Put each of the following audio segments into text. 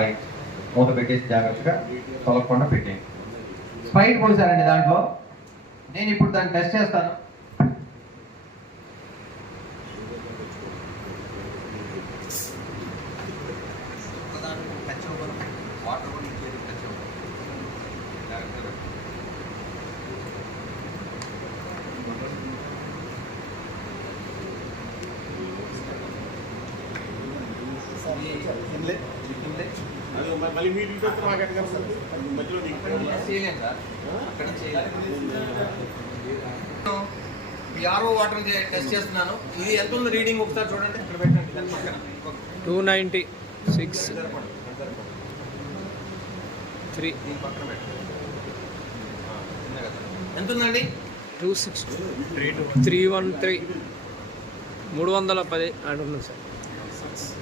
Right. మూత పెట్టేసి జాగ్రత్తగా తొలగకుండా పెట్టేయండి. స్ప్రైట్ పోసారండి దాంట్లో. నేను ఇప్పుడు దాన్ని టెస్ట్ చేస్తాను. మళ్ళీ మీరు ఇంకొక మాట్లాడు కదా సార్ మధ్యలో చేయలేం సార్, అక్కడ చేయలేదు. ఆర్ఓ వాటర్ టెస్ట్ చేస్తున్నాను. ఇది ఎంత ఉంది రీడింగ్ ఒకసారి చూడండి. ఇక్కడ పెట్టండి దాని పక్కన. 296 3 దీని పక్కన పెట్టండి. ఎంత ఉందండి? 260 313 310 అంటున్నాను సార్.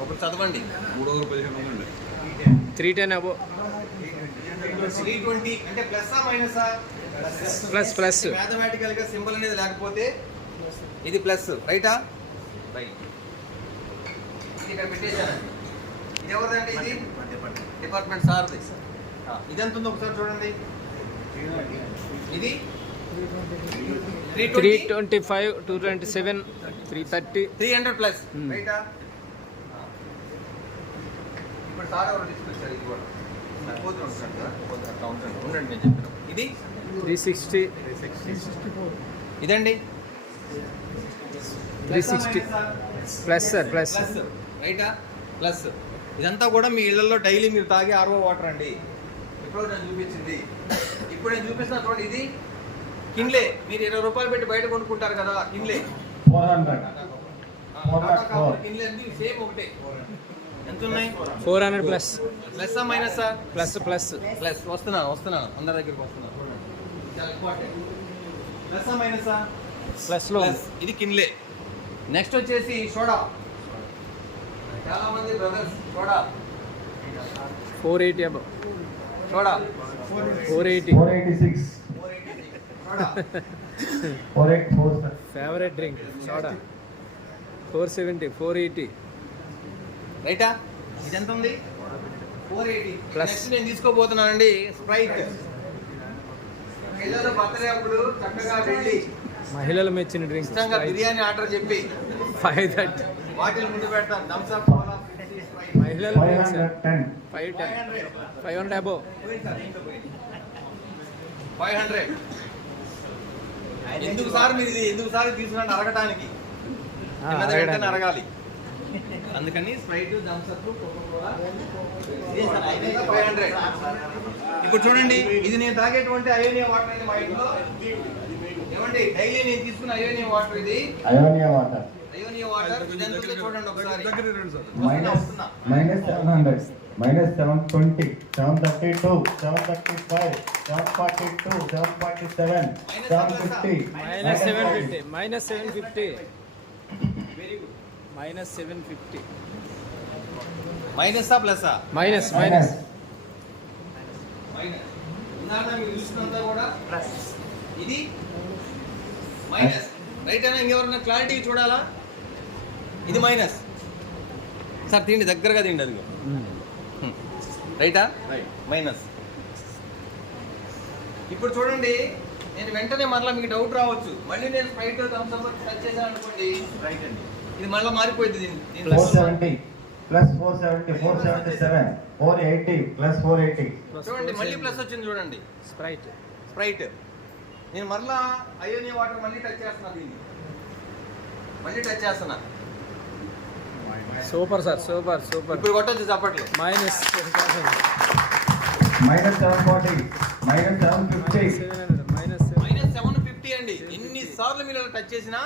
ఒకటి చదవండి. 310 అబో 320 అంటే ప్లస్సా మైనసా? ప్లస్. మ్యాథమెటికల్ గా సింబల్ అనేది లేకపోతే ఇది ప్లస్, రైటా? రైట్. ఇక్కడ పెట్టేశానండి. ఇది ఎవరిదండి? ఇది డిపార్ట్మెంట్ సార్ది. ఇది ఎంత ఉందో ఒకసారి చూడండి. ఇది 325 227 330 300 ప్లస్, రైటా? ఇప్పుడు సార్ ఎవరు తీసుకొచ్చారు? ఇది కూడా ఉండండి, నేను చెప్పిన ఇది 360 ఇదండి 360 ప్లస్ సార్, ప్లస్ రైటా? ప్లస్. ఇదంతా కూడా మీ ఇళ్లలో డైలీ మీరు తాగే ఆర్ఓ వాటర్ అండి. ఇప్పుడు నేను చూపించింది, ఇప్పుడు నేను చూపిస్తున్నా చూడండి. ఇది కిన్లే. మీరు 20 రూపాయలు పెట్టి బయట కొనుక్కుంటారు కదా, కిన్లే. 400 కిన్లే అండి, సేమ్ ఒకటే. ఎంత ఉన్నాయి? 400 ప్లస్. ప్లస్సా మైనసా? ప్లస్. ప్లస్. వస్తున్నాను అందరి దగ్గరికి వస్తున్నాను. ప్లస్సా మైనసా? ప్లస్లో ప్లస్. ఇది కిన్లే. నెక్స్ట్ వచ్చేసి సోడా. చాలా మంది బ్రదర్స్ సోడా 480 అబో soda 480 486 soda 484 favourite drink soda 470 480 రైటా? ఇది ఎంత ఉంది? 480 ప్లస్. నెక్స్ట్ నేను తీసుకోబోతున్నానండి స్ప్రైట్. పిల్లలు బర్త్డే అప్పుడు చక్కగా వెళ్ళి మహిళలు మెచ్చిన డ్రింక్ ఇష్టంగా బిర్యానీ ఆర్డర్ చెప్పి 530 వాటిల్ ముందు పెడతాను. Thums Up, cola, Pepsi, Sprite. మహిళలు 510 500 అబో 500. ఎందుకు సార్ మీరు ఇది ఎందుకు సార్ తీసుకున్నాను అరగటానికి? వెంటనే అరగాలి. అందుకని స్ప్రైట్, థమ్స్ అప్, కోలా 500. ఇప్పుడు చూడండి, ఇది నేను తాగేటువంటి అయోనియా వాటర్ అండి మా ఇంట్లో. ఏమండి, డైలీ నేను తీసుకున్న అయోనియా వాటర్ ఇది. అయోనియా వాటర్ అయోనియా వాటర్ ఇది ఎంత ఉందో చూడండి ఒకసారి. -700 -720 732 735 742 747 750 -750 వెరీ గుడ్ -750 మైనసా ప్లస్సా? Minus minus. ఇందాక మీరు చూసినంతా కూడా ప్లస్. ఇది మైనస్, రైట్ అయినా ఇంకెవరన్నా క్లారిటీ చూడాలా? ఇది మైనస్. సార్ తిండి దగ్గరగా తిండి, అది రైటా? మైనస్. ఇప్పుడు చూడండి, నేను వెంటనే మరలా మీకు డౌట్ రావచ్చు. మళ్ళీ నేను స్ప్రైట్ థమ్స్ అప్ టచ్ చేశాను అనుకోండి, రైట్ అండి, ఇది మళ్ళీ మారిపోయింది. 470 +470 477 480 +480 చూడండి, మళ్ళీ ప్లస్ వచ్చింది చూడండి. స్ప్రైట్. నేను మరలా అయోనియా వాటర్ మళ్ళీ టచ్ చేస్తున్నా, దీన్ని మళ్ళీ టచ్ చేస్తున్నా. Super sir, super. ఇప్పుడు కొట్టొచ్చు చప్పట్లు. -740 -740 -750 -750 అండి. ఎన్నిసార్లు మీరు టచ్ చేసినా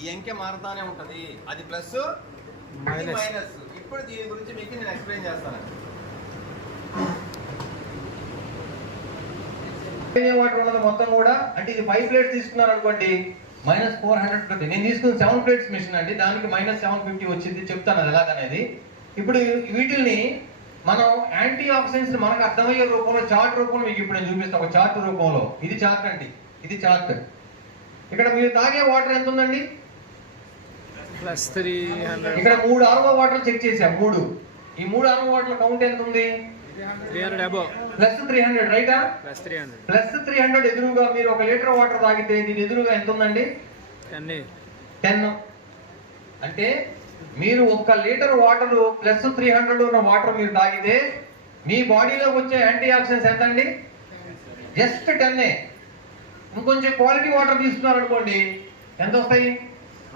ఈ అంకె మారుతానే ఉంటది. అది ప్లస్, మైనస్. ఇప్పుడు దీని గురించి మీకు నేను ఎక్స్ప్లెయిన్ చేస్తాను. వాటర్ ఉన్నది మొత్తం కూడా, అంటే ఇది 5 ప్లేట్స్ తీసుకున్నారు అనుకోండి, -400 ఉంటుంది. నేను తీసుకున్న 7 ప్లేట్స్ మిషన్ అండి, దానికి -750 వచ్చింది. చెప్తాను అది ఎలాగనేది. ఇప్పుడు వీటిల్ని మనం యాంటీ ఆక్సిడెంట్స్ మనకు అర్థమయ్యే రూపంలో, చార్ట్ రూపంలో మీకు ఇప్పుడు నేను చూపిస్తాను. ఒక చార్ట్ రూపంలో. ఇది చార్ట్ అండి, ఇది చార్ట్. ఇక్కడ మీరు తాగే వాటర్ ఎంత ఉందండి? +300. ఇక్కడ 3 ఆర్ఓ వాటర్ చెక్ చేసాం. 3 ఈ 3 RO వాటర్ల కౌంట్ ఎంత ఉంది? 300 above. ప్లస్ 300 రైటా? Plus 300. ప్లస్ 300 ఎదురుగా మీరు 1 లీటర్ వాటర్ తాగితే దీని ఎదురుగా ఎంత ఉందండి? 10. అంటే మీరు 1 లీటర్ వాటర్ ప్లస్ 300 ఉన్న వాటర్ మీరు తాగితే మీ బాడీలోకి వచ్చే యాంటీ ఆక్సిడెంట్స్ ఎంత అండి? జస్ట్ 10. ఇంకొంచెం క్వాలిటీ వాటర్ తీసుకున్నారు అనుకోండి ఎంత వస్తాయి?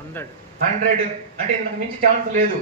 100. 100. అంటే ఇంతకు మించి ఛాన్స్ లేదు.